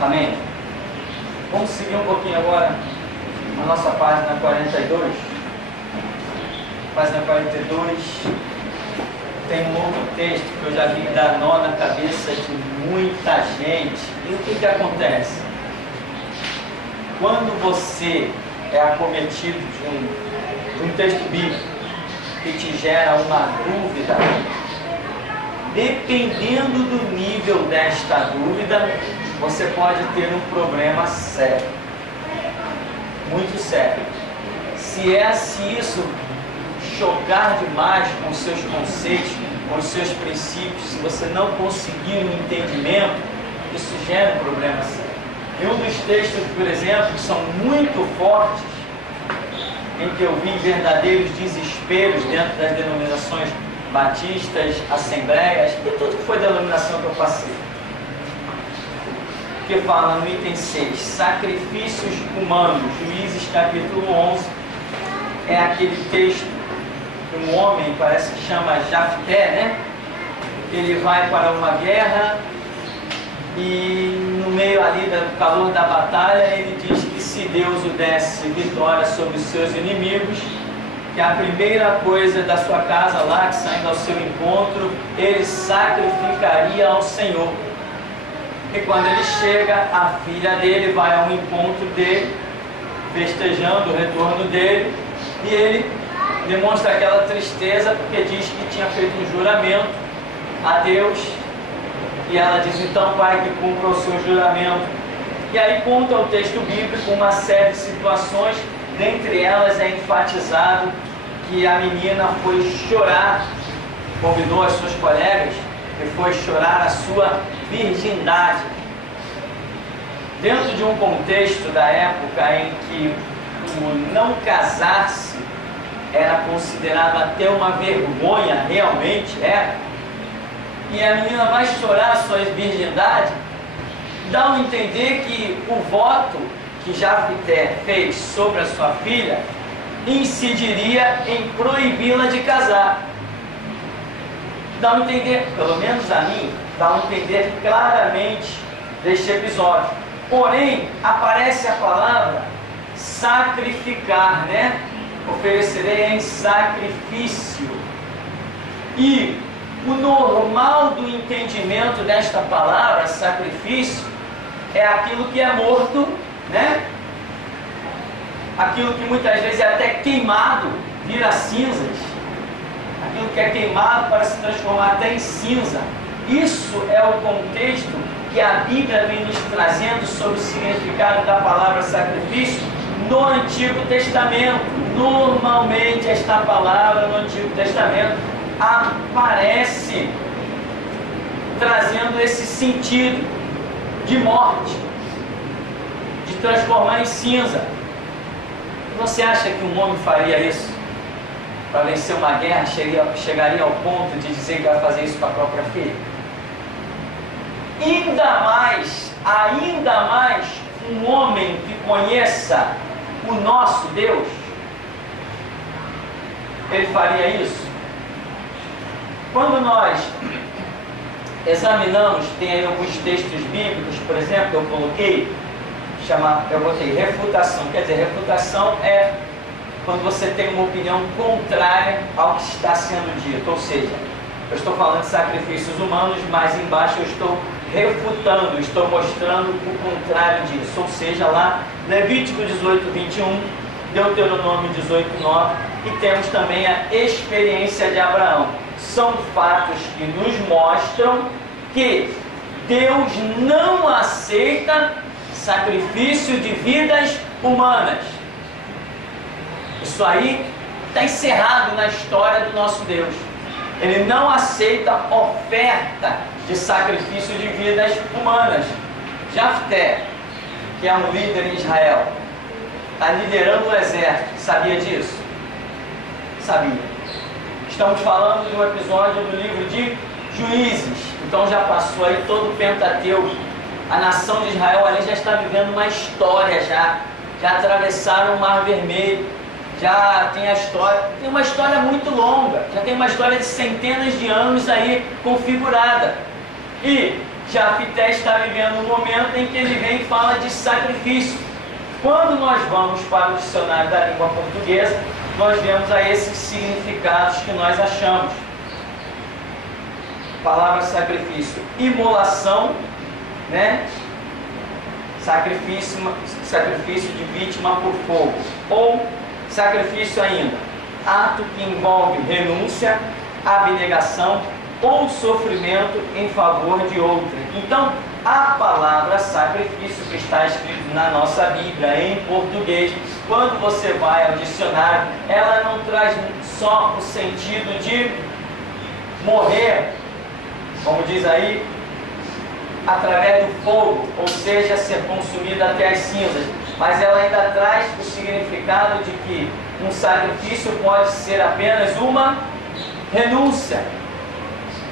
Amém? Vamos seguir um pouquinho agora a nossa página 42. Página 42 tem um outro texto que eu já vi dar nó na cabeça de muita gente. E o que acontece? Quando você é acometido de um texto bíblico que te gera uma dúvida, dependendo do nível desta dúvida, você pode ter um problema sério, muito sério. Se isso chocar demais com os seus conceitos, com os seus princípios, se você não conseguir um entendimento, isso gera um problema sério. E um dos textos, por exemplo, que são muito fortes, em que eu vi verdadeiros desesperos dentro das denominações batistas, assembleias, e tudo que foi denominação que eu passei. Que fala no item 6, sacrifícios humanos, Juízes capítulo 11, é aquele texto que um homem, parece que chama Jafté, né? Ele vai para uma guerra e no meio ali do calor da batalha, ele diz que se Deus o desse vitória sobre os seus inimigos, que a primeira coisa da sua casa lá, que saindo ao seu encontro, ele sacrificaria ao Senhor. E quando ele chega, a filha dele vai ao encontro dele, festejando o retorno dele, e ele demonstra aquela tristeza porque diz que tinha feito um juramento a Deus, e ela diz: então, pai, que cumpra o seu juramento. E aí conta o texto bíblico uma série de situações, dentre elas é enfatizado que a menina foi chorar, convidou as suas colegas e foi chorar a sua virgindade. Dentro de um contexto da época em que o não casar-se era considerado até uma vergonha, realmente era, e a menina vai chorar a sua virgindade, dá a entender que o voto que Jafté fez sobre a sua filha incidiria em proibi-la de casar. Dá a entender, pelo menos a mim, dá a entender claramente deste episódio. Porém, aparece a palavra sacrificar, né? Oferecerei em sacrifício. E o normal do entendimento desta palavra, sacrifício, é aquilo que é morto, né? Aquilo que muitas vezes é até queimado, vira cinzas. Aquilo que é queimado para se transformar até em cinza. Isso é o contexto que a Bíblia vem nos trazendo sobre o significado da palavra sacrifício no Antigo Testamento. Normalmente esta palavra no Antigo Testamento aparece trazendo esse sentido de morte, de transformar em cinza. Você acha que um homem faria isso para vencer uma guerra? Chegaria ao ponto de dizer que vai fazer isso para a própria filha? Ainda mais um homem que conheça o nosso Deus, ele faria isso? Quando nós examinamos, tem aí alguns textos bíblicos, por exemplo, eu botei refutação. Quer dizer, refutação é quando você tem uma opinião contrária ao que está sendo dito. Ou seja, eu estou falando de sacrifícios humanos, mas embaixo eu estou refutando, estou mostrando o contrário disso. Ou seja, lá Levítico 18, 21, Deuteronômio 18, 9, e temos também a experiência de Abraão. São fatos que nos mostram que Deus não aceita sacrifício de vidas humanas. Isso aí está encerrado na história do nosso Deus. Ele não aceita oferta de sacrifício de vidas humanas. Jafté, que é um líder em Israel, está liderando o exército. Sabia disso? Sabia. Estamos falando de um episódio do livro de Juízes. Então já passou aí todo o Pentateuco. A nação de Israel ali já está vivendo uma história, já atravessaram o Mar Vermelho, já tem a história, tem uma história muito longa, já tem uma história de centenas de anos aí configurada. E Jafté está vivendo um momento em que ele vem e fala de sacrifício. Quando nós vamos para o dicionário da língua portuguesa, nós vemos aí esses significados que nós achamos. Palavra sacrifício: imolação, né? Sacrifício de vítima por fogo. Ou sacrifício ainda, ato que envolve renúncia, abnegação ou sofrimento em favor de outrem. Então, a palavra sacrifício que está escrito na nossa Bíblia em português, quando você vai ao dicionário, ela não traz só o sentido de morrer, como diz aí, através do fogo, ou seja, ser consumido até as cinzas, mas ela ainda traz o significado de que um sacrifício pode ser apenas uma renúncia.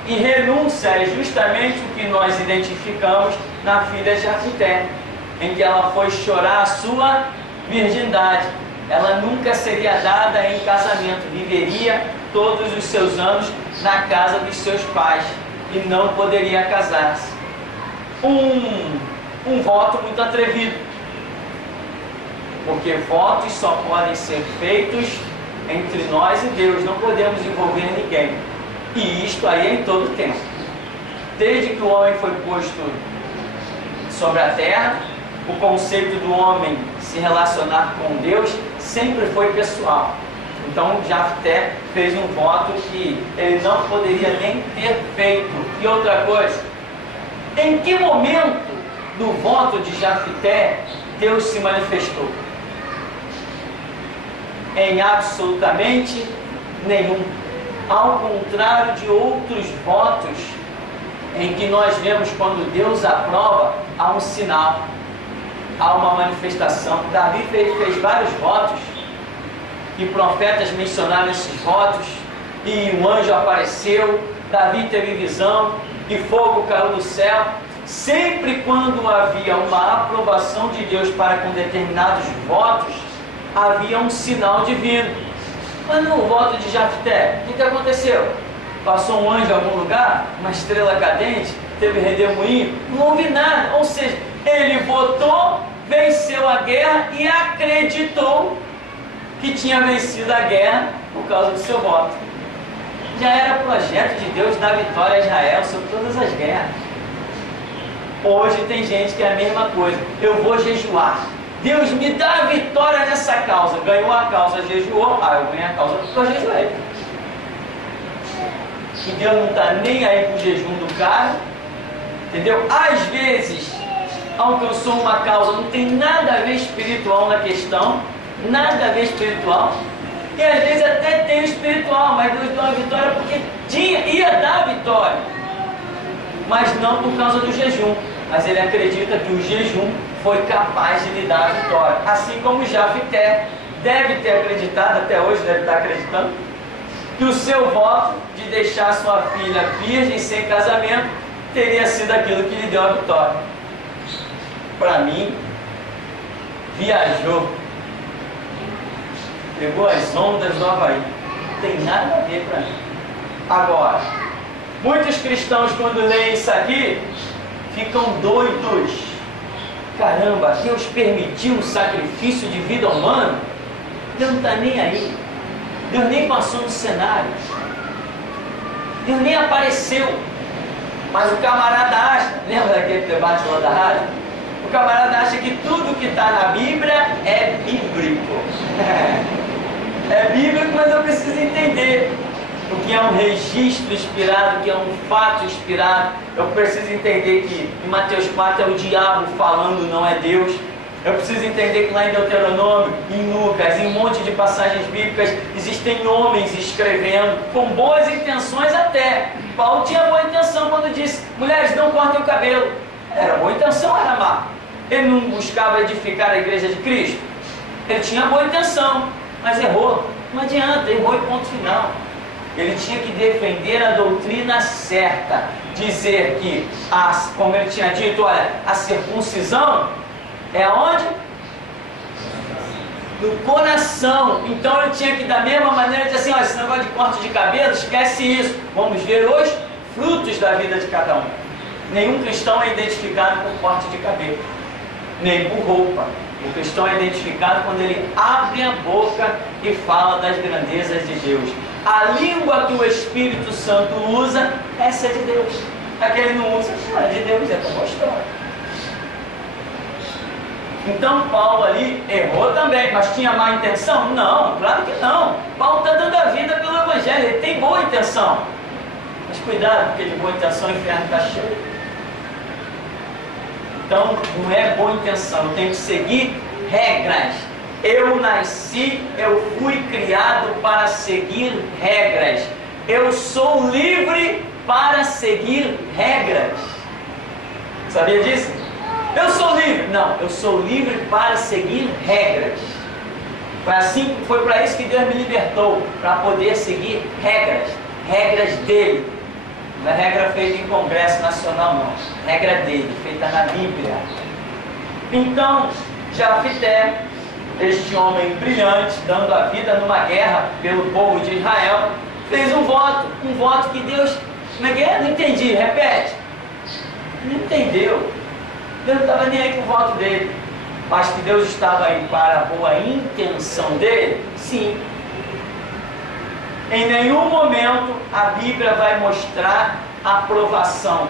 E renúncia é justamente o que nós identificamos na filha de Jafté, em que ela foi chorar a sua virgindade. Ela nunca seria dada em casamento, viveria todos os seus anos na casa dos seus pais e não poderia casar-se. Um voto muito atrevido, porque votos só podem ser feitos entre nós e Deus, não podemos envolver ninguém. E isto aí é em todo tempo. Desde que o homem foi posto sobre a terra, o conceito do homem se relacionar com Deus sempre foi pessoal. Então Jafté fez um voto que ele não poderia nem ter feito. E outra coisa, em que momento do voto de Jafté Deus se manifestou? Em absolutamente nenhum. Ao contrário de outros votos, em que nós vemos quando Deus aprova, há um sinal, há uma manifestação. Davi fez vários votos, e profetas mencionaram esses votos, e um anjo apareceu, Davi teve visão, e fogo caiu do céu. Sempre quando havia uma aprovação de Deus para com determinados votos, havia um sinal divino. Mas no voto de Jafté, o que aconteceu? Passou um anjo em algum lugar? Uma estrela cadente? Teve redemoinho? Não houve nada. Ou seja, ele votou, venceu a guerra e acreditou que tinha vencido a guerra por causa do seu voto. Já era projeto de Deus dar vitória a Israel sobre todas as guerras. Hoje tem gente que é a mesma coisa. Eu vou jejuar. Deus me dá a vitória nessa causa. Ganhou a causa, jejuou. Eu ganhei a causa porque eu jejuei. E Deus não está nem aí para o jejum do cara. Entendeu? Às vezes, alcançou uma causa, não tem nada a ver espiritual na questão. Nada a ver espiritual. E às vezes até tem o espiritual, mas Deus deu a vitória porque ia dar a vitória. Mas não por causa do jejum. Mas ele acredita que o jejum foi capaz de lhe dar a vitória. Assim como Jafté deve ter acreditado, até hoje deve estar acreditando, que o seu voto de deixar sua filha virgem sem casamento teria sido aquilo que lhe deu a vitória. Para mim, viajou, pegou as ondas do Havaí. Não tem nada a ver para mim. Agora, muitos cristãos quando leem isso aqui ficam doidos. Caramba, Deus permitiu um sacrifício de vida humana? Deus não está nem aí. Deus nem passou no cenário. Deus nem apareceu. Mas o camarada acha, lembra daquele debate lá da rádio? O camarada acha que tudo que está na Bíblia é bíblico. É bíblico, mas eu preciso entender o que é um registro inspirado, o que é um fato inspirado. Eu preciso entender que em Mateus 4 é o diabo falando, não é Deus. Eu preciso entender que lá em Deuteronômio, em Lucas, em um monte de passagens bíblicas, existem homens escrevendo, com boas intenções até. Paulo tinha boa intenção quando disse, mulheres, não cortem o cabelo. Era boa intenção, era má. Ele não buscava edificar a igreja de Cristo. Ele tinha boa intenção, mas errou. Não adianta, errou e ponto final. Ele tinha que defender a doutrina certa, dizer que, como ele tinha dito, olha, a circuncisão é aonde? No coração. Então ele tinha que, da mesma maneira, dizer assim, olha, esse negócio de corte de cabelo, esquece isso. Vamos ver os frutos da vida de cada um. Nenhum cristão é identificado por corte de cabelo, nem por roupa. O cristão é identificado quando ele abre a boca e fala das grandezas de Deus. A língua que o Espírito Santo usa, essa é de Deus. A que ele não usa, não é de Deus, é para mostrar. Então Paulo ali errou também, mas tinha má intenção? Não, claro que não. Paulo está dando a vida pelo Evangelho, ele tem boa intenção. Mas cuidado, porque de boa intenção o inferno está cheio. Então não é boa intenção, eu tenho que seguir regras. Eu nasci, eu fui criado para seguir regras. Eu sou livre para seguir regras. Sabia disso? Eu sou livre. Não, eu sou livre para seguir regras. Foi para isso que Deus me libertou, para poder seguir regras. Regras dele. Não é regra feita em Congresso Nacional, não. Regra dele, feita na Bíblia. Então, Jafté, este homem brilhante, dando a vida numa guerra pelo povo de Israel, fez um voto que Deus... Como é que é? Não entendi, repete. Não entendeu. Deus não estava nem aí com o voto dele. Mas que Deus estava aí para a boa intenção dele? Sim. Em nenhum momento a Bíblia vai mostrar aprovação.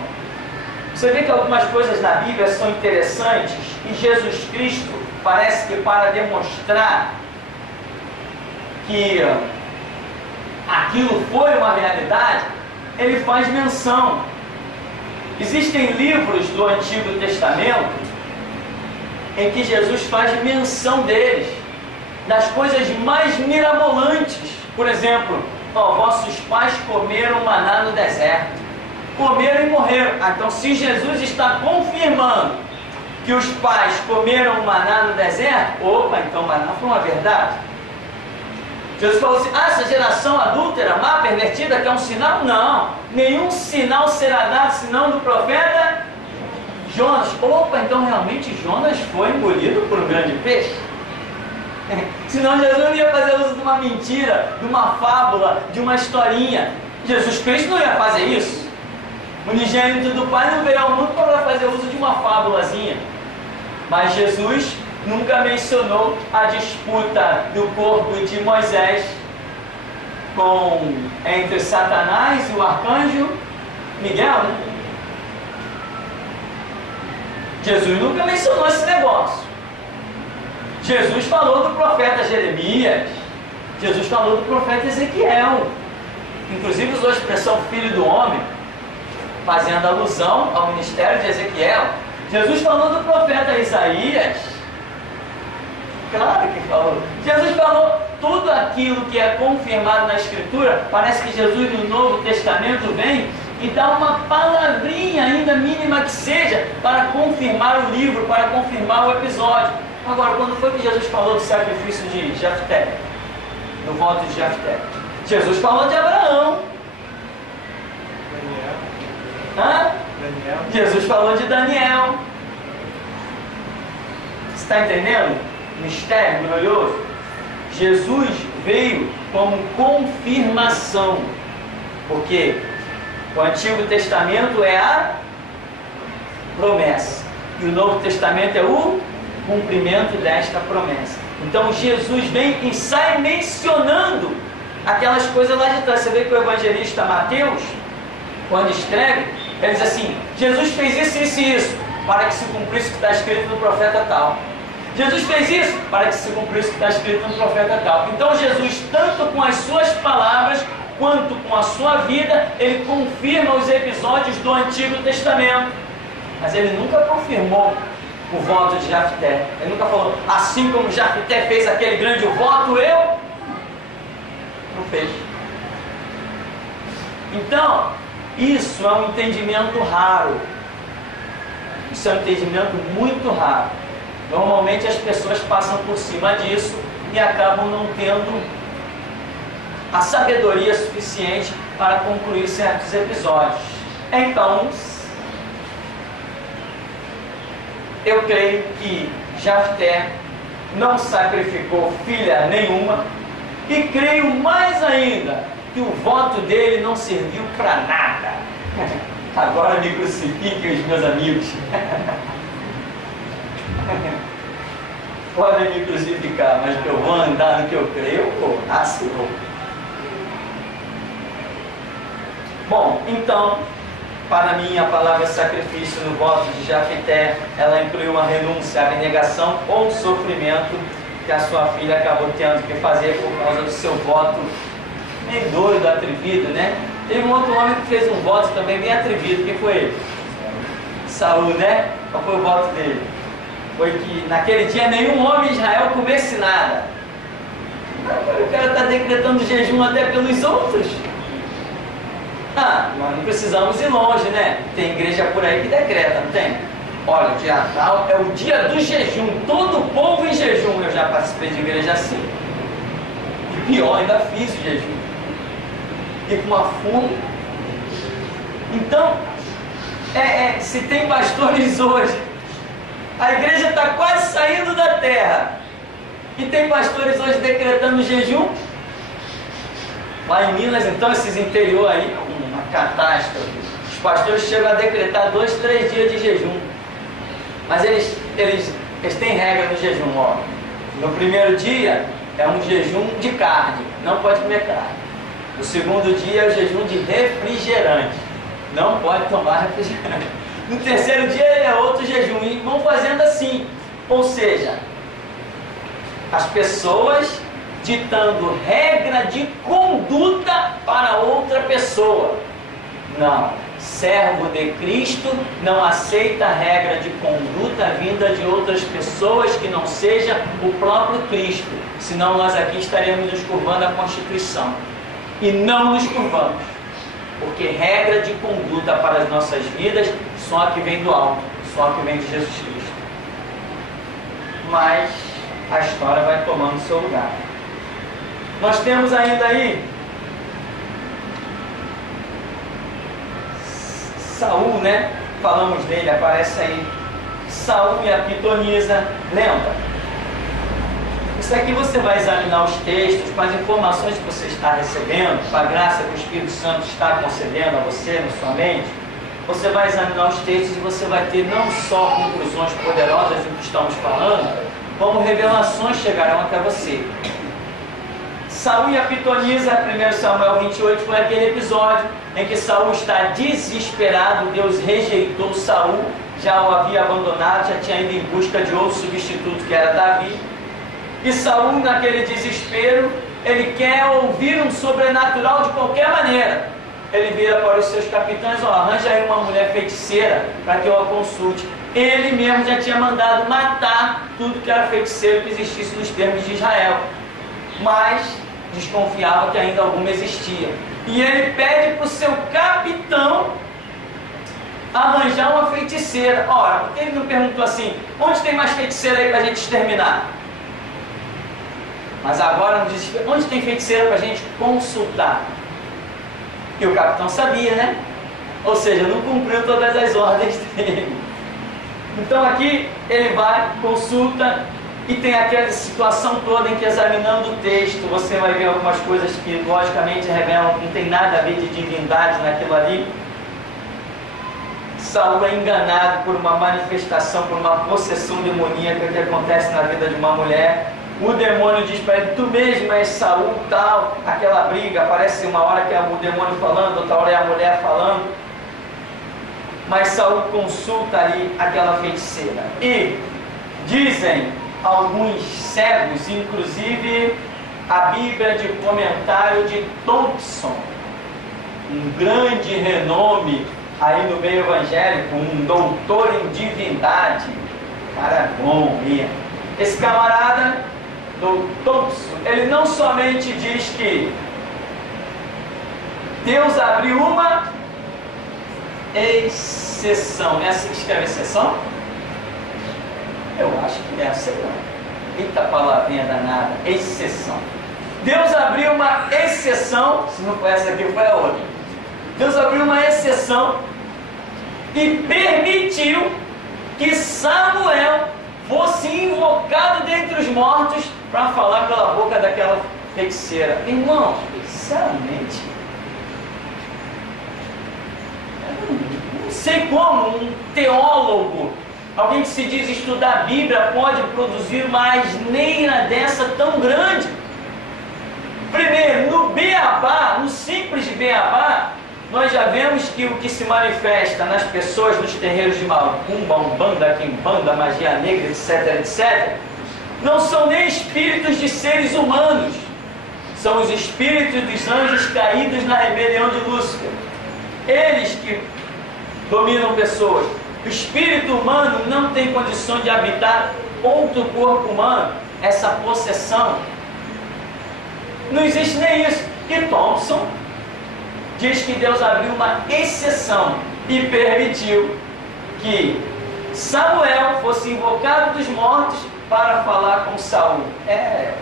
Você vê que algumas coisas na Bíblia são interessantes e Jesus Cristo parece que para demonstrar que aquilo foi uma realidade, ele faz menção. Existem livros do Antigo Testamento em que Jesus faz menção deles, das coisas mais mirabolantes. Por exemplo, vossos pais comeram maná no deserto. Comeram e morreram. Então, se Jesus está confirmando que os pais comeram maná no deserto, então o maná foi uma verdade. Jesus falou assim, essa geração adúltera, má, pervertida, que é um sinal? Não, nenhum sinal será dado senão do profeta Jonas. Então realmente Jonas foi engolido por um grande peixe. Senão Jesus não ia fazer uso de uma mentira, de uma fábula, de uma historinha. Jesus Cristo não ia fazer isso. O unigênito do Pai não veio ao mundo para fazer uso de uma fábulazinha. Mas Jesus nunca mencionou a disputa do corpo de Moisés entre Satanás e o arcanjo Miguel, né? Jesus nunca mencionou esse negócio. Jesus falou do profeta Jeremias. Jesus falou do profeta Ezequiel. Inclusive usou a expressão filho do homem, fazendo alusão ao ministério de Ezequiel. Jesus falou do profeta Isaías. Claro que falou. Jesus falou tudo aquilo que é confirmado na Escritura. Parece que Jesus no Novo Testamento vem e dá uma palavrinha, ainda mínima que seja, para confirmar o livro, para confirmar o episódio. Agora, quando foi que Jesus falou do sacrifício de Jafté? No voto de Jafté? Jesus falou de Abraão. Daniel. Jesus falou de Daniel. Você está entendendo? Mistério glorioso. Jesus veio como confirmação. Porque o Antigo Testamento é a promessa. E o Novo Testamento é o cumprimento desta promessa. Então Jesus vem e sai mencionando aquelas coisas lá de trás. Você vê que o evangelista Mateus, quando escreve, ele diz assim, Jesus fez isso, isso e isso, para que se cumprisse o que está escrito no profeta tal. Jesus fez isso, para que se cumprisse o que está escrito no profeta tal. Então Jesus, tanto com as suas palavras, quanto com a sua vida, ele confirma os episódios do Antigo Testamento. Mas ele nunca confirmou o voto de Jafté. Ele nunca falou, assim como Jafté fez aquele grande voto, eu não fez. Então, isso é um entendimento raro. Isso é um entendimento muito raro. Normalmente as pessoas passam por cima disso e acabam não tendo a sabedoria suficiente para concluir certos episódios. Então, eu creio que Jafté não sacrificou filha nenhuma, e creio mais ainda que o voto dele não serviu para nada. Agora me crucifiquem os meus amigos. Podem me crucificar, mas que eu vou andar no que eu creio, pô, assim não. Bom, então, para mim, a palavra sacrifício no voto de Jafité, ela inclui uma renúncia, abnegação ou sofrimento que a sua filha acabou tendo que fazer por causa do seu voto meio doido, atrevido, né? Teve um outro homem que fez um voto também bem atrevido. Quem foi ele? Saul, né? Qual foi o voto dele? Foi que naquele dia nenhum homem de Israel comesse nada. O cara está decretando jejum até pelos outros. Nós não precisamos ir longe, né? Tem igreja por aí que decreta, não tem? Olha, o dia tal é o dia do jejum, todo o povo em jejum. Eu já participei de igreja assim. E pior, ainda fiz o jejum. E com uma fome. Então, se tem pastores hoje, a igreja está quase saindo da terra, e tem pastores hoje decretando jejum. Lá em Minas, então, esses interior aí, uma catástrofe. Os pastores chegam a decretar 2, 3 dias de jejum. Mas eles têm regra no jejum, ó. No primeiro dia é um jejum de carne, não pode comer carne. O segundo dia é o jejum de refrigerante, não pode tomar refrigerante. No terceiro dia é outro jejum, e vão fazendo assim. Ou seja, as pessoas ditando regra de conduta para outra pessoa. Não, servo de Cristo não aceita regra de conduta vinda de outras pessoas que não seja o próprio Cristo, senão nós aqui estaremos nos curvando à Constituição. E não nos curvamos, porque regra de conduta para as nossas vidas só a que vem do alto, só a que vem de Jesus Cristo. Mas a história vai tomando seu lugar. Nós temos ainda aí Saul, né? Falamos dele, aparece aí Saul e a pitonisa. Lembra? Isso aqui você vai examinar os textos, com as informações que você está recebendo, com a graça que o Espírito Santo está concedendo a você, na sua mente. Você vai examinar os textos e você vai ter não só conclusões poderosas do que estamos falando, como revelações chegarão até você. Saul e a pitonisa, 1 Samuel 28, foi aquele episódio em que Saul está desesperado. Deus rejeitou Saul, já o havia abandonado, já tinha ido em busca de outro substituto que era Davi. E Saul, naquele desespero, ele quer ouvir um sobrenatural de qualquer maneira. Ele vira para os seus capitães: arranja aí uma mulher feiticeira para que eu a consulte. Ele mesmo já tinha mandado matar tudo que era feiticeiro que existisse nos termos de Israel, mas desconfiava que ainda alguma existia. E ele pede para o seu capitão arranjar uma feiticeira. Ora, por que ele não perguntou assim: onde tem mais feiticeira aí para a gente exterminar? Mas agora no desespero, onde tem feiticeira para a gente consultar? E o capitão sabia, né? Ou seja, não cumpriu todas as ordens dele. Então aqui ele vai, consulta, e tem aquela situação toda em que, examinando o texto, você vai ver algumas coisas que logicamente revelam que não tem nada a ver de divindade naquilo ali. Saul é enganado por uma manifestação, por uma possessão demoníaca que acontece na vida de uma mulher. O demônio diz para ele: tu mesmo és Saul, tal. Aquela briga, aparece uma hora que é o demônio falando, outra hora é a mulher falando. Mas Saul consulta ali aquela feiticeira. E dizem alguns cegos, inclusive a Bíblia de comentário de Thompson, um grande renome aí no meio evangélico, um doutor em divindade, cara bom mesmo. Esse camarada do Thompson, ele não somente diz que Deus abriu uma exceção. É assim que escreve exceção? Eu acho que deve ser não. Eita palavrinha danada, exceção. Deus abriu uma exceção, se não foi essa aqui, foi a outra. Deus abriu uma exceção e permitiu que Samuel fosse invocado dentre os mortos para falar pela boca daquela feiticeira. Irmão, sinceramente, sei como um teólogo, alguém que se diz estudar a Bíblia, pode produzir uma asneira dessa tão grande. Primeiro, no beabá, no simples beabá, nós já vemos que o que se manifesta nas pessoas, nos terreiros de macumba, umbanda, quimbanda, magia negra, etc, etc, não são nem espíritos de seres humanos, são os espíritos dos anjos caídos na rebelião de Lúcifer. Eles que dominam pessoas. O espírito humano não tem condição de habitar outro corpo humano, essa possessão. Não existe nem isso. E Thompson diz que Deus abriu uma exceção e permitiu que Samuel fosse invocado dos mortos para falar com Saul. É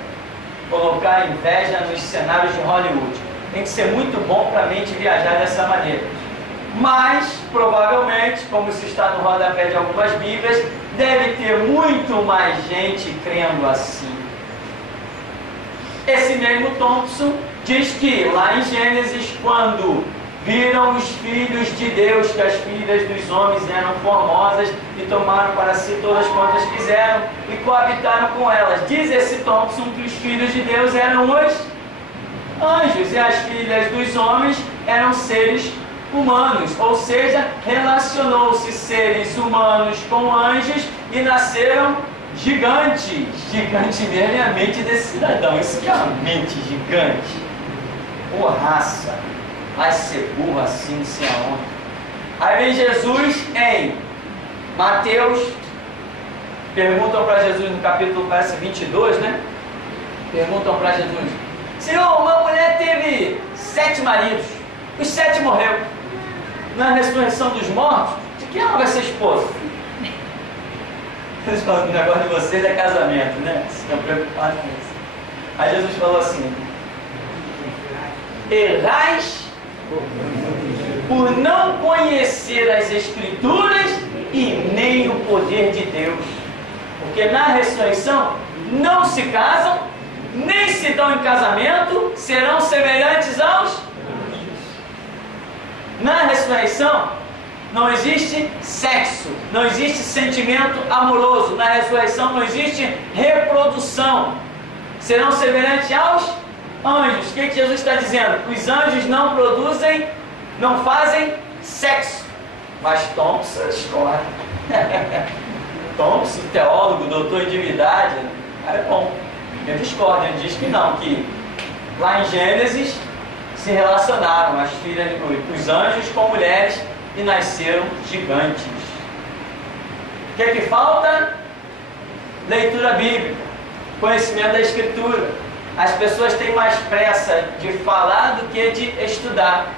colocar inveja nos cenários de Hollywood. Tem que ser muito bom para a mente viajar dessa maneira. Mas, provavelmente, como isso está no rodapé de algumas Bíblias, deve ter muito mais gente crendo assim. Esse mesmo Thompson diz que, lá em Gênesis, quando viram os filhos de Deus, que as filhas dos homens eram formosas e tomaram para si todas quantas quiseram e coabitaram com elas. Diz esse Thompson que os filhos de Deus eram os anjos e as filhas dos homens eram seres humanos, ou seja, relacionou-se seres humanos com anjos e nasceram gigantes. Gigante mesmo é a mente desse cidadão. Isso que é uma mente gigante. Ô raça, vai ser burro assim, não sei aonde. Aí vem Jesus em Mateus, perguntam para Jesus no capítulo, parece 22, né? Perguntam para Jesus: Senhor, uma mulher teve 7 maridos, os 7 morreu. Na ressurreição dos mortos, de quem ela vai ser esposa? Eles falam que o negócio de vocês é casamento, né? Vocês estão preocupados com isso. Aí Jesus falou assim: errais por não conhecer as Escrituras e nem o poder de Deus. Porque na ressurreição não se casam, nem se dão em casamento, serão semelhantes aos. Na ressurreição não existe sexo, não existe sentimento amoroso. Na ressurreição não existe reprodução. Serão semelhantes aos anjos. O que Jesus está dizendo? Os anjos não produzem, não fazem sexo. Mas Thompson discorda. Thompson, teólogo, doutor em divindade, cara é bom. Ele discorda, ele diz que não, que lá em Gênesis se relacionaram as filhas, os anjos com mulheres e nasceram gigantes. O que é que falta? Leitura bíblica, conhecimento da Escritura. As pessoas têm mais pressa de falar do que de estudar.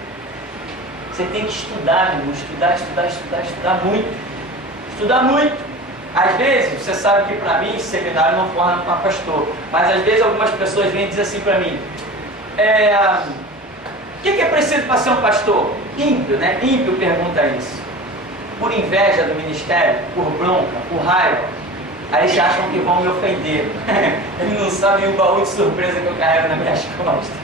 Você tem que estudar, meu irmão. Estudar muito. Estudar muito. Às vezes, você sabe que para mim, seminário não forma para pastor, mas às vezes algumas pessoas vêm dizer assim para mim: o que é preciso para ser um pastor? Ímpio, né? Ímpio pergunta isso. Por inveja do ministério, por bronca, por raiva. Aí eles acham que vão me ofender. Eles não sabem o baú de surpresa que eu carrego nas minhas costas.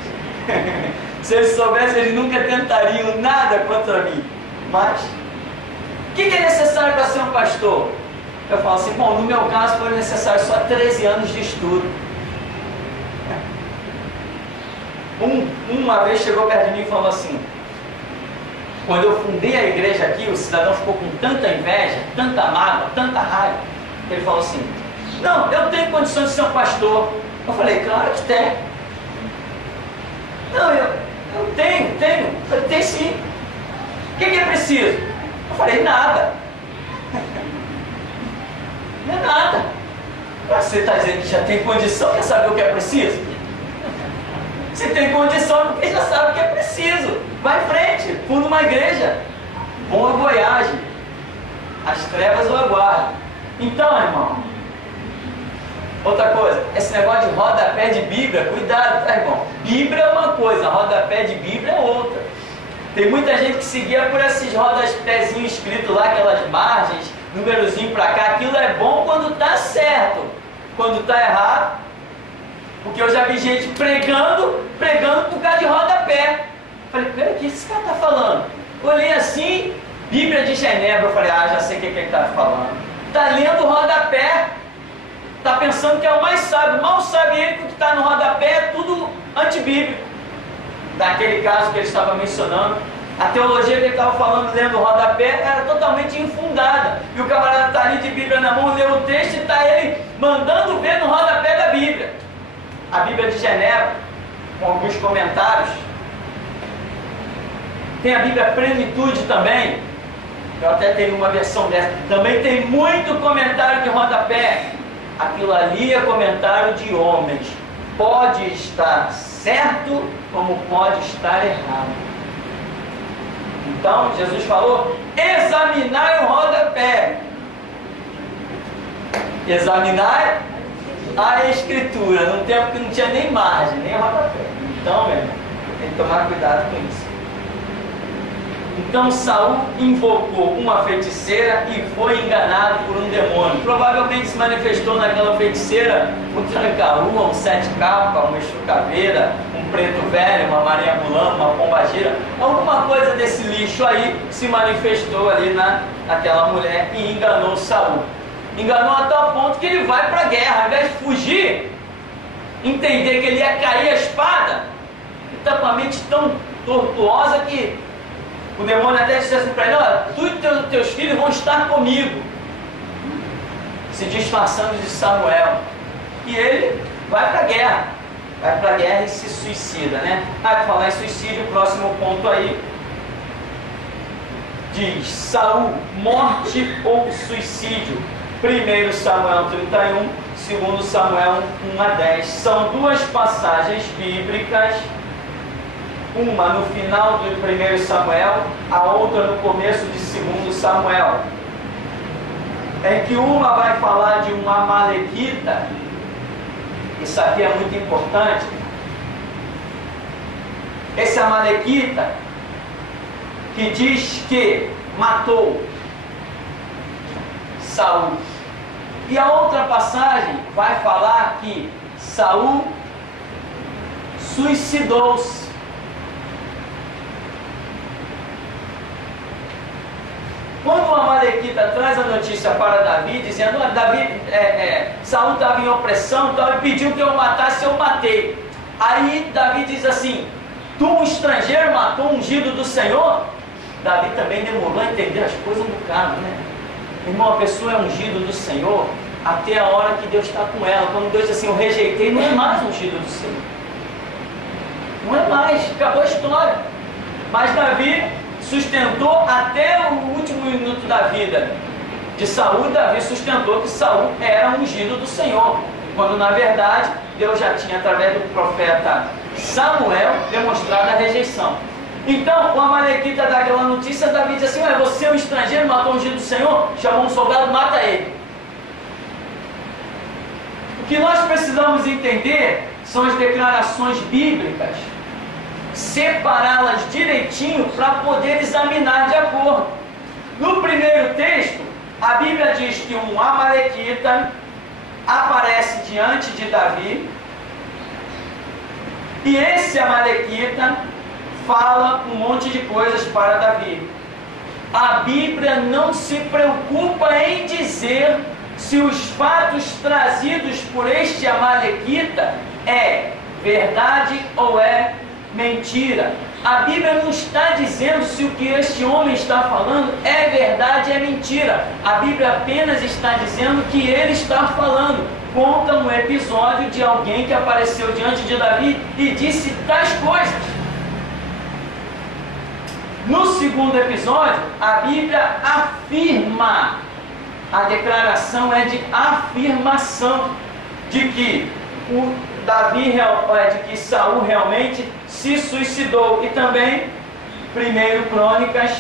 Se eles soubessem, eles nunca tentariam nada contra mim. Mas, o que é necessário para ser um pastor? Eu falo assim: bom, no meu caso foi necessário só 13 anos de estudo. Uma vez chegou perto de mim e falou assim: quando eu fundei a igreja aqui, o cidadão ficou com tanta inveja, tanta mágoa, tanta raiva, que ele falou assim: não, eu tenho condições de ser um pastor. Eu falei: claro que tem. Não, eu tenho. Eu falei: tem sim. O que é preciso? Eu falei: nada. Não é nada. Você está dizendo que já tem condição, quer saber o que é preciso? Se tem condição, porque já sabe o que é preciso. Vai em frente, funda uma igreja. Boa boiagem. As trevas o aguardam. Então, irmão, outra coisa, esse negócio de rodapé de Bíblia, cuidado, tá, irmão? Bíblia é uma coisa, rodapé de Bíblia é outra. Tem muita gente que seguia por esses rodapézinhos escritos lá, aquelas margens, númerozinho pra cá. Aquilo é bom quando tá certo. Quando tá errado, porque eu já vi gente pregando por causa de rodapé. Falei: peraí, o que esse cara está falando? Olhei assim, Bíblia de Genebra. Eu falei, já sei o que ele está falando. Está lendo o rodapé. Está pensando que é o mais sábio. Mal sabe ele que o que está no rodapé é tudo antibíblico. Daquele caso que ele estava mencionando, a teologia que ele estava falando, lendo o rodapé, era totalmente infundada. E o camarada está ali de Bíblia na mão, lê o texto e está ele mandando ver no rodapé da Bíblia. A Bíblia de Genebra, com alguns comentários. Tem a Bíblia Plenitude também. Eu até tenho uma versão dessa. Também tem muito comentário de rodapé. Aquilo ali é comentário de homens. Pode estar certo, como pode estar errado. Então, Jesus falou, examinai o rodapé. Examinai a Escritura. Num tempo que não tinha nem margem, nem rodapé. Então, meu irmão, tem que tomar cuidado com isso. Então Saul invocou uma feiticeira e foi enganado por um demônio. Provavelmente se manifestou naquela feiticeira um tranca-rua, um sete capa, uma estrucaveira, um preto velho, uma maria mulã, uma pombagira. Alguma coisa desse lixo aí se manifestou ali naquela mulher e enganou Saul. Enganou a tal ponto que ele vai para a guerra. Ao invés de fugir, entender que ele ia cair a espada, ele está com a mente tão tortuosa que o demônio até disse assim para ele, olha, tu e teus filhos vão estar comigo, se disfarçando de Samuel. E ele vai para a guerra e se suicida, né? Para falar em suicídio, o próximo ponto aí diz, Saul, morte ou suicídio. 1 Samuel 31, 2 Samuel 1-10. São duas passagens bíblicas, uma no final do 1 Samuel, a outra no começo de 2 Samuel, em que uma vai falar de um amalequita. Isso aqui é muito importante. Esse amalequita que diz que matou Saul. E a outra passagem vai falar que Saul suicidou-se. Quando o amalequita traz a notícia para Davi, dizendo, Saul estava em opressão, então ele pediu que eu matasse, eu matei. Aí Davi diz assim, tu, um estrangeiro, matou um ungido do Senhor? Davi também demorou a entender as coisas no caso, né? Irmão, a pessoa é ungido do Senhor até a hora que Deus está com ela. Quando Deus diz assim, eu rejeitei, não é mais ungido do Senhor. Não é mais, acabou a história. Mas Davi sustentou até o último minuto da vida de Saul. Davi sustentou que Saul era ungido do Senhor, quando na verdade Deus já tinha, através do profeta Samuel, demonstrado a rejeição. Então o amalequita dá aquela notícia, Davi diz assim, você é um estrangeiro, matou o ungido do Senhor, chamou um soldado, mata ele. O que nós precisamos entender são as declarações bíblicas, separá-las direitinho para poder examinar de acordo. No primeiro texto, a Bíblia diz que um amalequita aparece diante de Davi, e esse amalequita fala um monte de coisas para Davi. A Bíblia não se preocupa em dizer se os fatos trazidos por este amalequita é verdade ou é mentira. A Bíblia não está dizendo se o que este homem está falando é verdade ou é mentira. A Bíblia apenas está dizendo que ele está falando. Conta um episódio de alguém que apareceu diante de Davi e disse tais coisas. No segundo episódio, a Bíblia afirma, a declaração é de afirmação de que de que Saul realmente se suicidou. E também 1 Crônicas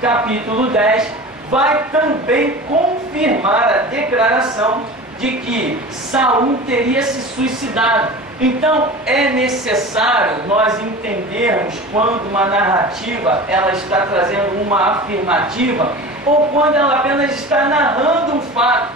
capítulo 10 vai também confirmar a declaração de que Saul teria se suicidado. Então é necessário nós entendermos quando uma narrativa ela está trazendo uma afirmativa ou quando ela apenas está narrando um fato.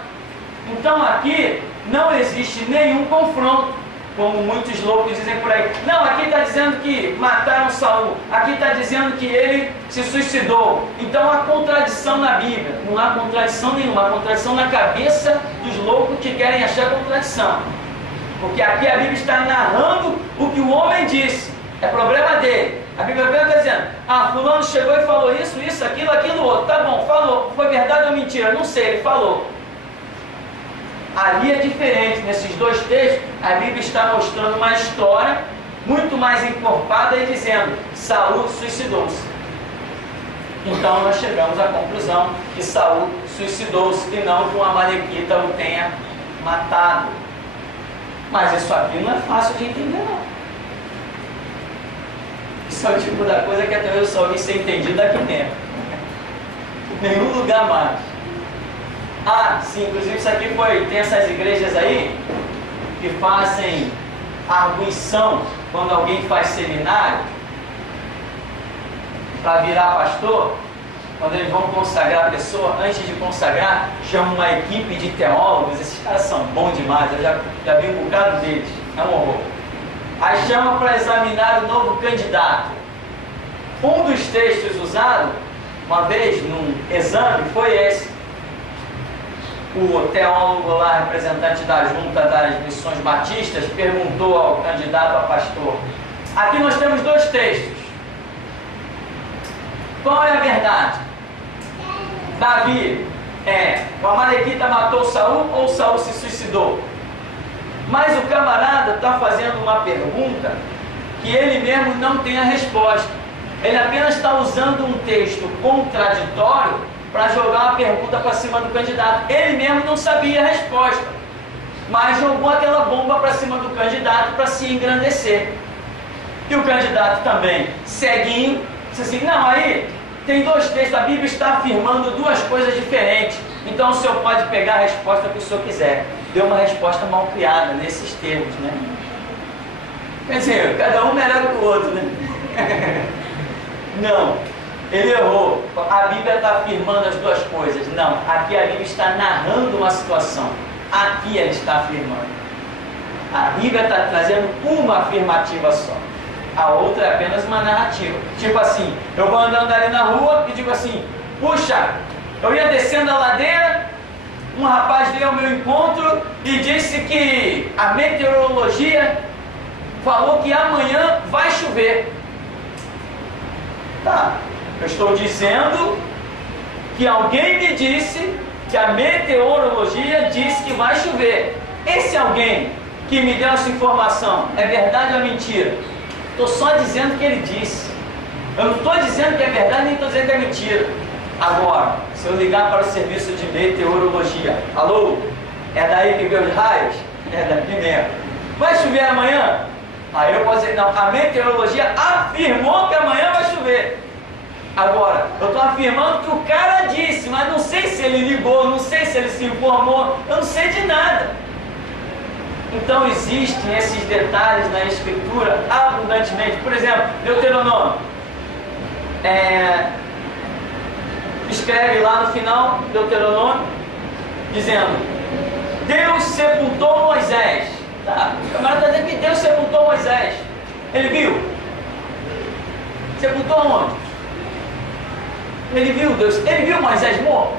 Então aqui não existe nenhum confronto. como muitos loucos dizem por aí. Não, aqui está dizendo que mataram Saul, aqui está dizendo que ele se suicidou. Então há contradição na Bíblia. Não há contradição nenhuma, há contradição na cabeça dos loucos que querem achar contradição. Porque aqui a Bíblia está narrando o que o homem disse. É problema dele. A Bíblia está dizendo, fulano chegou e falou isso, isso, aquilo, outro. Tá bom, falou. Foi verdade ou mentira? Não sei, ele falou. Ali é diferente. Nesses dois textos, a Bíblia está mostrando uma história muito mais encorpada e dizendo, Saul suicidou-se. Então nós chegamos à conclusão que Saul suicidou-se e não que um amalequita o tenha matado. Mas isso aqui não é fácil de entender, não. Isso é o tipo da coisa que até eu só vi ser entendido daqui dentro. Em nenhum lugar mais. Sim, inclusive isso aqui tem essas igrejas aí que fazem arguição quando alguém faz seminário para virar pastor. Quando eles vão consagrar a pessoa, antes de consagrar, chamam uma equipe de teólogos. Esses caras são bons demais, eu já vi um bocado deles, é um horror. Aí chama para examinar o novo candidato. Um dos textos usados, uma vez, num exame, foi esse. O teólogo lá, representante da junta das missões batistas, perguntou ao candidato a pastor. Aqui nós temos dois textos. Qual é a verdade? Davi, o amalequita matou Saul ou Saul se suicidou? Mas o camarada está fazendo uma pergunta que ele mesmo não tem a resposta. Ele apenas está usando um texto contraditório para jogar uma pergunta para cima do candidato. Ele mesmo não sabia a resposta, mas jogou aquela bomba para cima do candidato para se engrandecer. E o candidato também, ceguinho, disse assim, não, aí tem dois textos, a Bíblia está afirmando duas coisas diferentes, então o senhor pode pegar a resposta que o senhor quiser. Deu uma resposta mal criada nesses termos, né? Quer dizer, cada um melhor que o outro, né? Não, ele errou. A Bíblia está afirmando as duas coisas. Não, aqui a Bíblia está narrando uma situação. Aqui ela está afirmando. A Bíblia está trazendo uma afirmativa só. A outra é apenas uma narrativa. Tipo assim, eu vou andando ali na rua e digo assim, puxa, eu ia descendo a ladeira, um rapaz veio ao meu encontro e disse que a meteorologia falou que amanhã vai chover. Tá, eu estou dizendo que alguém me disse que a meteorologia disse que vai chover. Esse alguém que me deu essa informação é verdade ou mentira? Estou só dizendo que ele disse. Eu não estou dizendo que é verdade, nem estou dizendo que é mentira. Agora, se eu ligar para o serviço de meteorologia, alô, é daí que veio os raios? É daqui mesmo. Vai chover amanhã? Aí eu posso dizer, não, a meteorologia afirmou que amanhã vai chover. Agora, eu estou afirmando que o cara disse, mas não sei se ele ligou, não sei se ele se informou, eu não sei de nada. Então existem esses detalhes na Escritura abundantemente. Por exemplo, Deuteronômio. Escreve lá no final, Deuteronômio, dizendo, Deus sepultou Moisés. Tá, o camarada está dizendo que Deus sepultou Moisés. Ele viu? Sepultou onde? Ele viu Deus? Ele viu Moisés morto?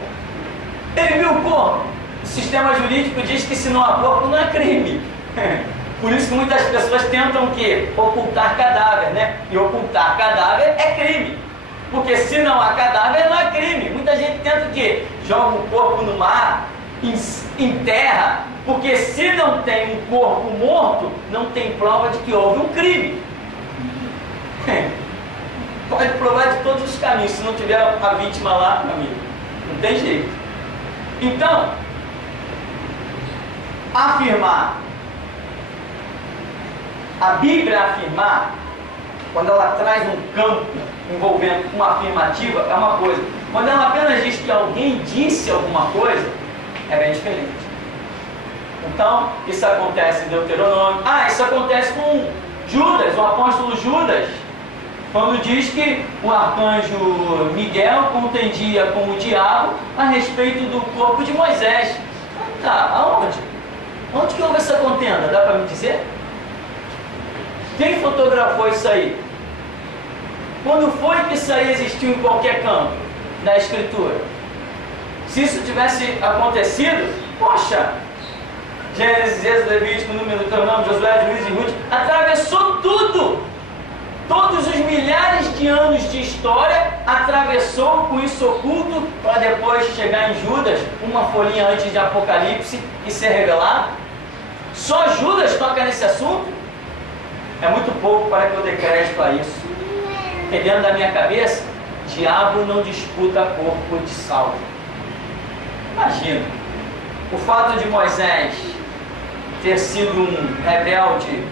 Ele viu o corpo? O sistema jurídico diz que se não há corpo não é crime. Por isso que muitas pessoas tentam o quê? Ocultar cadáver, né? E ocultar cadáver é crime. Porque se não há cadáver não é crime. Muita gente tenta o quê? Joga o corpo no mar, enterra. Porque se não tem um corpo morto, não tem prova de que houve um crime. Pode provar de todos os caminhos. Se não tiver a vítima lá, meu amigo, não tem jeito. Então, afirmar, a Bíblia afirmar, quando ela traz um campo envolvendo uma afirmativa, é uma coisa. Quando ela apenas diz que alguém disse alguma coisa, é bem diferente. Então, isso acontece em Deuteronômio. Isso acontece com Judas, o apóstolo Judas, quando diz que o arcanjo Miguel contendia com o diabo a respeito do corpo de Moisés. Tá, aonde? Onde que houve essa contenda? Dá para me dizer? Quem fotografou isso aí? Quando foi que isso aí existiu em qualquer campo da Escritura? Se isso tivesse acontecido, poxa, Gênesis, Êxodo, Levítico, Número, Deuteronômio, Josué, Juízes e Ruth, atravessou tudo. Todos os milhares de anos de história atravessou com isso oculto para depois chegar em Judas, uma folhinha antes de Apocalipse e ser revelado. Só Judas toca nesse assunto? É muito pouco para que eu dê crédito a isso. Porque dentro da minha cabeça, diabo não disputa corpo de Saulo. Imagina, o fato de Moisés ter sido um rebelde,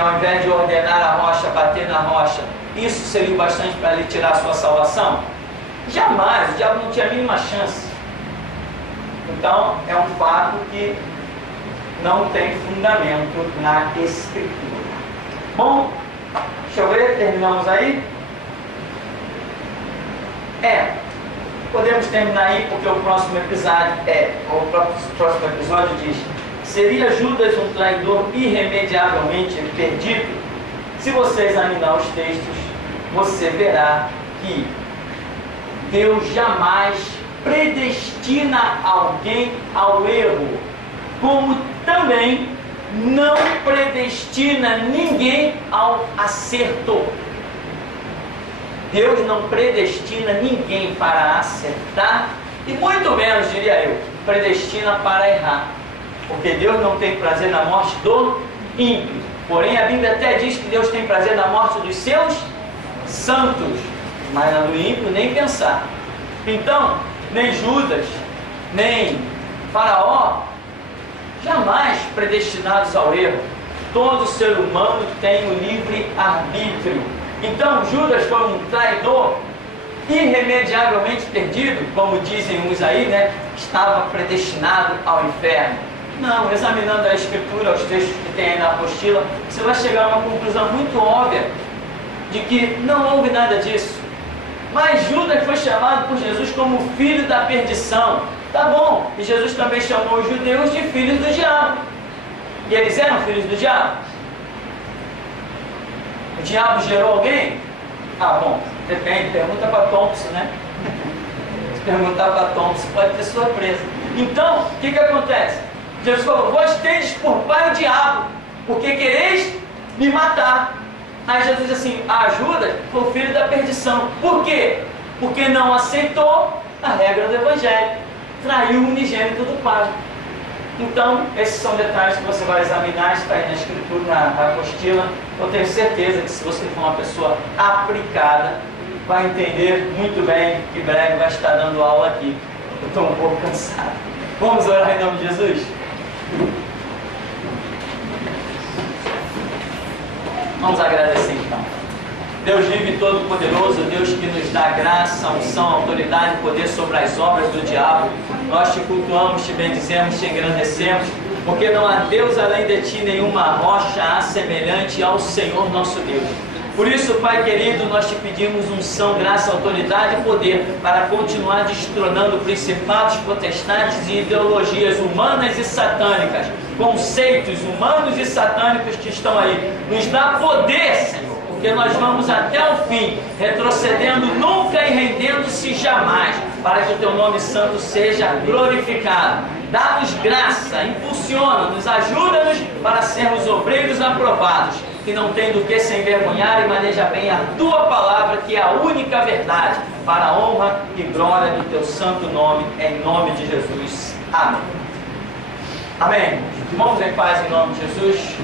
ao invés de ordenar a rocha, bater na rocha, isso seria o bastante para ele tirar a sua salvação? Jamais, o diabo não tinha a mínima chance. Então, é um fato que não tem fundamento na Escritura. Bom, deixa eu ver, terminamos aí? Podemos terminar aí, porque o próximo episódio diz: seria Judas um traidor irremediavelmente perdido? Se você examinar os textos, você verá que Deus jamais predestina alguém ao erro, como também não predestina ninguém ao acerto. Deus não predestina ninguém para acertar e muito menos, diria eu, predestina para errar. Porque Deus não tem prazer na morte do ímpio. Porém, a Bíblia até diz que Deus tem prazer na morte dos seus santos, mas na do ímpio nem pensar. Então, nem Judas, nem Faraó, jamais predestinados ao erro. Todo ser humano tem o livre arbítrio. Então, Judas foi um traidor irremediavelmente perdido, como dizem uns aí, né? Estava predestinado ao inferno. Não, examinando a Escritura, os textos que tem aí na apostila, você vai chegar a uma conclusão muito óbvia de que não houve nada disso. Mas Judas foi chamado por Jesus como filho da perdição. Tá bom, e Jesus também chamou os judeus de filhos do diabo. E eles eram filhos do diabo? O diabo gerou alguém? Ah, bom, depende, pergunta para Thompson, né? Se perguntar para Thompson, pode ter surpresa. Então, o que acontece? Jesus falou: vós tendes por pai o diabo, porque quereis me matar. Aí Jesus diz assim: Judas foi o filho da perdição. Por quê? Porque não aceitou a regra do Evangelho, traiu o unigênito do Pai. Então, esses são detalhes que você vai examinar, está aí na Escritura, na apostila. Eu tenho certeza que se você for uma pessoa aplicada, vai entender muito bem, que breve vai estar dando aula aqui. Eu estou um pouco cansado. Vamos orar em nome de Jesus? Vamos agradecer então. Deus vivo e todo-poderoso, Deus que nos dá graça, unção, autoridade e poder sobre as obras do diabo. Nós te cultuamos, te bendizemos, te engrandecemos, porque não há Deus além de ti, nenhuma rocha semelhante ao Senhor nosso Deus. Por isso, Pai querido, nós te pedimos unção, graça, autoridade e poder para continuar destronando principados, potestades e ideologias humanas e satânicas, conceitos humanos e satânicos que estão aí. Nos dá poder, Senhor, porque nós vamos até o fim, retrocedendo nunca e rendendo-se jamais, para que o teu nome santo seja glorificado. Dá-nos graça, impulsiona-nos, ajuda-nos para sermos obreiros aprovados, que não tem do que se envergonhar e maneja bem a tua palavra, que é a única verdade, para a honra e glória do teu santo nome, em nome de Jesus. Amém. Amém. Vamos em paz em nome de Jesus.